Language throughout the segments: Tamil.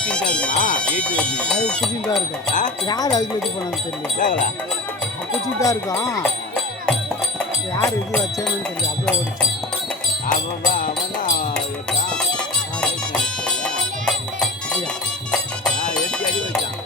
அது குச்சின்னு தான் இருக்கும். யார் அதுக்கு வச்சு போனான்னு தெரியல. குச்சின்னு தான் இருக்கும். யார் இது வச்சேன்னு தெரியல. அப்படியே ஓடிச்சு. அவன் தான் எடுத்து அடி வச்சான்.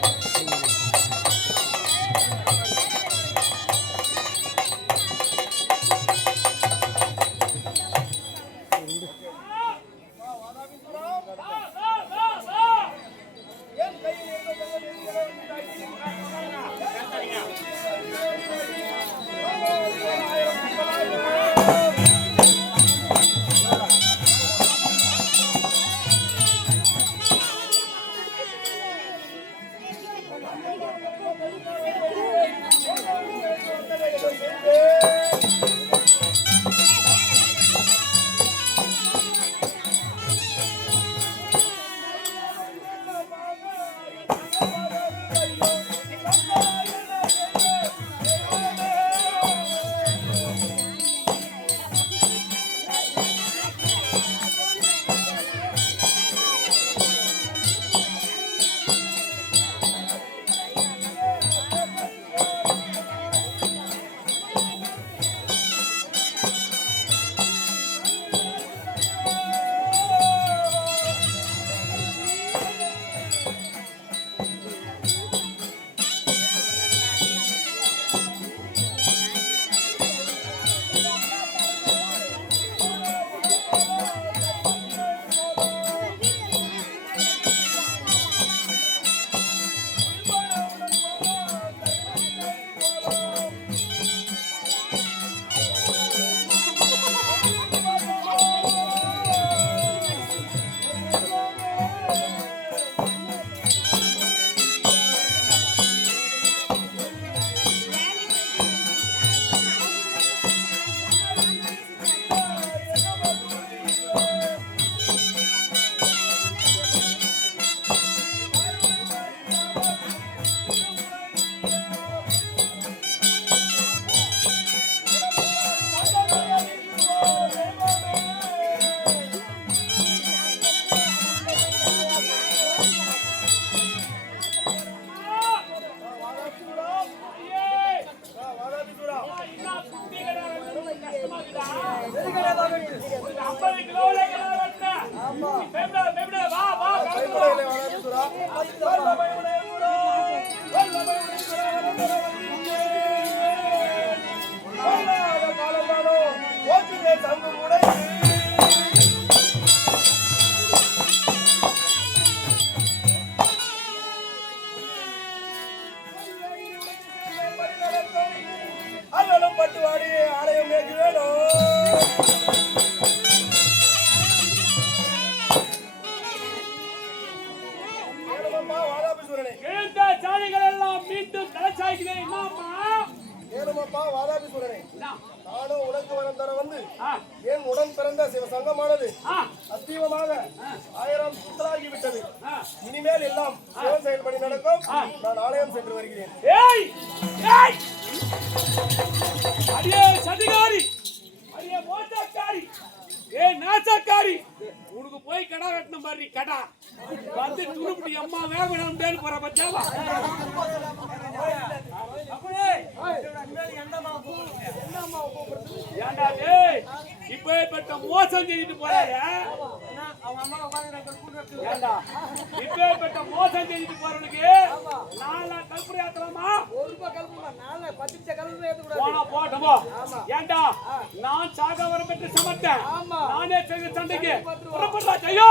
இனிமேல் எல்லாம் செயல்படி நடக்கும். நான் ஆலயம் சென்று வருகிறேன். அடியே சதிகாரி, அடியே மோசக்காரி, நாசக்காரி, உனக்கு போய் கடா வெட்டின மாதிரி கடா வந்து துருப்பிடி அம்மா வேகணும் போற பச்சாவா ஏண்டா டேய் இப்பேற்பட்ட மோசம் செஞ்சுட்டு போறாரு. ஏண்டா இப்பேற்பட்ட மோசம் செஞ்சுட்டு போறவனுக்கு 4 கல்புரை ஏத்தலாமா? 1 ரூபாய் கல்புரை 4 10 கல்புரை ஏத்த கூடாது. போனா போட்டோம். ஏண்டா நான் சாகவரம் பெற்று சமத்தேன். நானே செய்த சண்டைக்கு புறப்படுறா ஐயோ.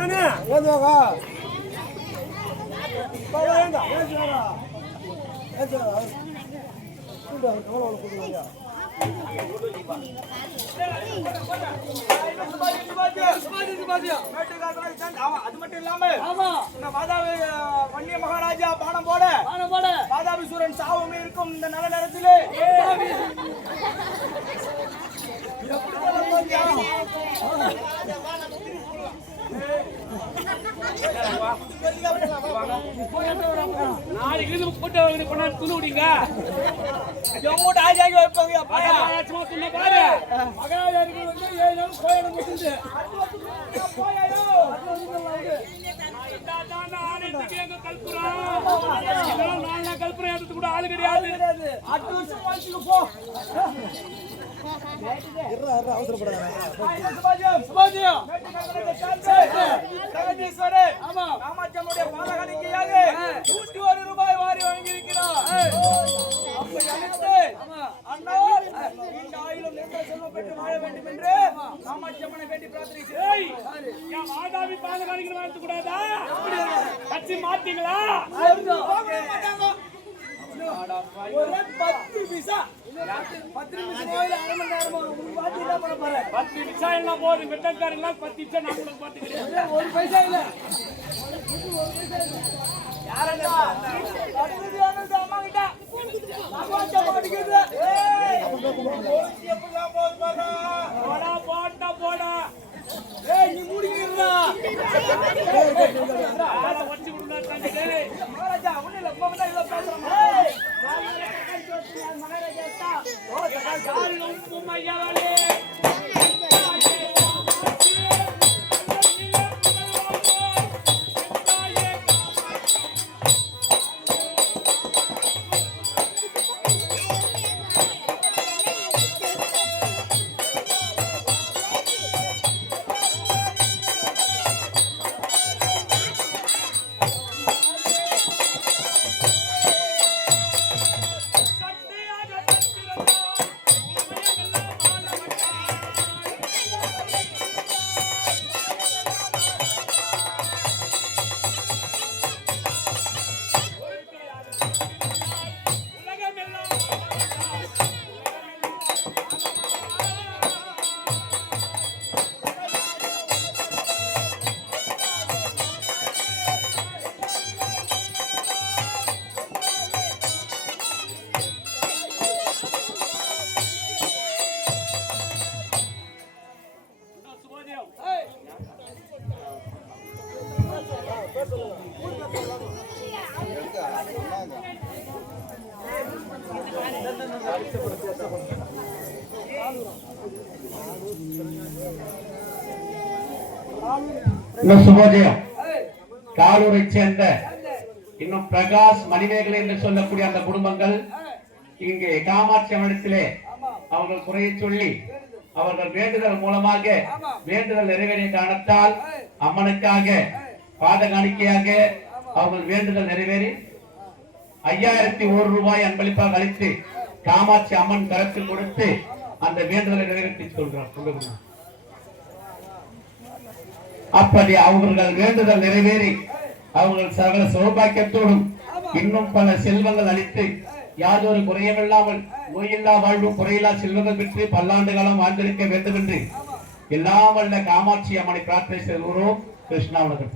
ஏனே ஏதுவாக ஏண்டா ஏதுவாக அது மட்டும் இல்லாம இந்த வாதாபி வன்னிய மகாராஜா பானம் போட வாதாபி சூரன் சாவமே இருக்கும் இந்த நல்ல நேரத்திலே நாளைக்கு கூட்ட கொண்டாந்து துணி விடுங்க எங்கூட்ட ஆஜாக்கி வைப்பாங்க துணை பாரு மகாராஜாக்கு வந்து 7 நாள் கோயிலும் முடிஞ்சு கல்புரம் கூட ஆளு கிடையாது 8 வருஷம் வாழ்க்கைக்கு போ ரூபாய் வாரி வழங்கியிருக்கிறார் செல்வம் பெற்று வாழ வேண்டும் என்று காமாட்சியம்மனை வேண்டி பிரார்த்தனை வாதாபி பாலகாணிக்கு வாழ்த்து கூடாதா கட்சி மாத்தீங்களா 10 நிமிஷம் அரை மணி நேரம் 10 நிமிஷம் எல்லாம் போதும் வெட்டக்காரங்களா 10 நிமிஷம் நாங்களும் பார்த்துக்கிறேன் ஒரு பைசா இல்ல போடா நீ முடிக்கிறா வச்சு மகாராஜா ஒண்ணு இல்ல பேசுறோம் சுபோதயம் காலூரை சேர்ந்த இன்னும் பிரகாஷ் மணிமேகலை என்று சொல்லக்கூடிய அந்த குடும்பங்கள் இங்கே காமாட்சி அம்மனிடத்திலே அவர்கள் குறையை சொல்லி அவர்கள் வேண்டுதல் மூலமாக வேண்டுதல் நிறைவேறிய காரணத்தால் அம்மனுக்காக பாத காணிக்கையாக அவர்கள் வேண்டுதல் நிறைவேறி 5001 ரூபாய் அன்பளிப்பாக அளித்து காமாட்சி அம்மன் கரத்தில் கொடுத்து அந்த வேண்டுதலை நிறைவேற்றி சொல்றார். அப்படி அவர்கள் வேண்டுதல் நிறைவேறி அவர்கள் சகல சௌபாக்கியத்தோடும் இன்னும் பல செல்வங்கள் அளித்து யாதொரு குறையமில்லாமல் நோயில்லா வாழ்வும் குறையில்லா செல்வங்கள் பெற்று பல்லாண்டு காலம் வாழ்ந்திருக்க வேண்டும் என்று எல்லாம் வல்ல காமாட்சி அம்மனை பிரார்த்தனை செய்கிறோம். கிருஷ்ணாவனர்கள்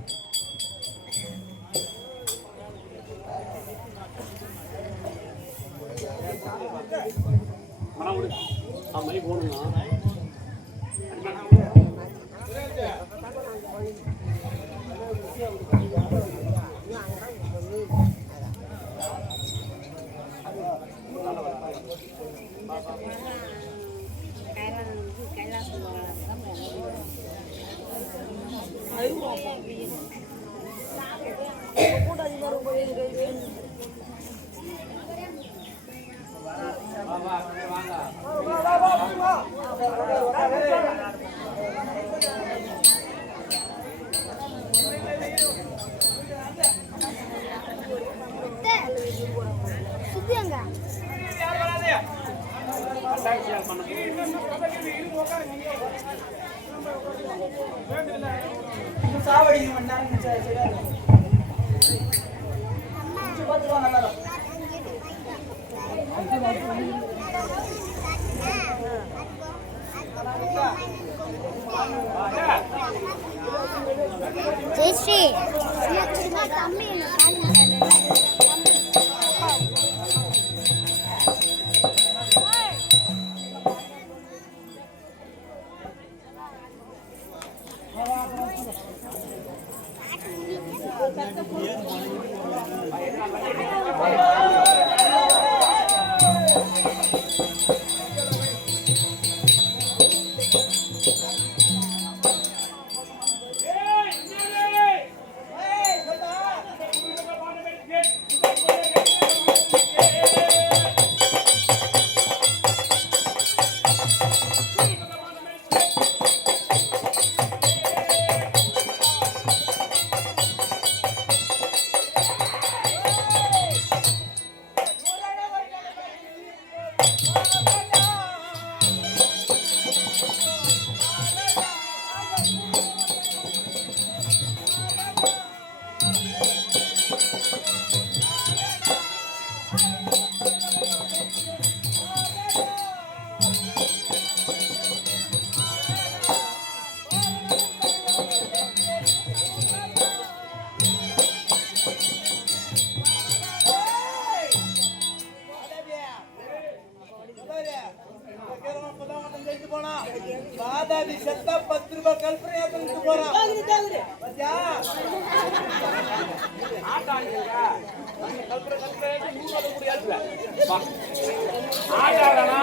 ஜெயஸ்ரீ சும்மா தம்பி பாதாதி செத்தா 10 ரூபாய் கல்பனை ஏத்துட்டு போறான். பாத்தியா? ஆட்டாடா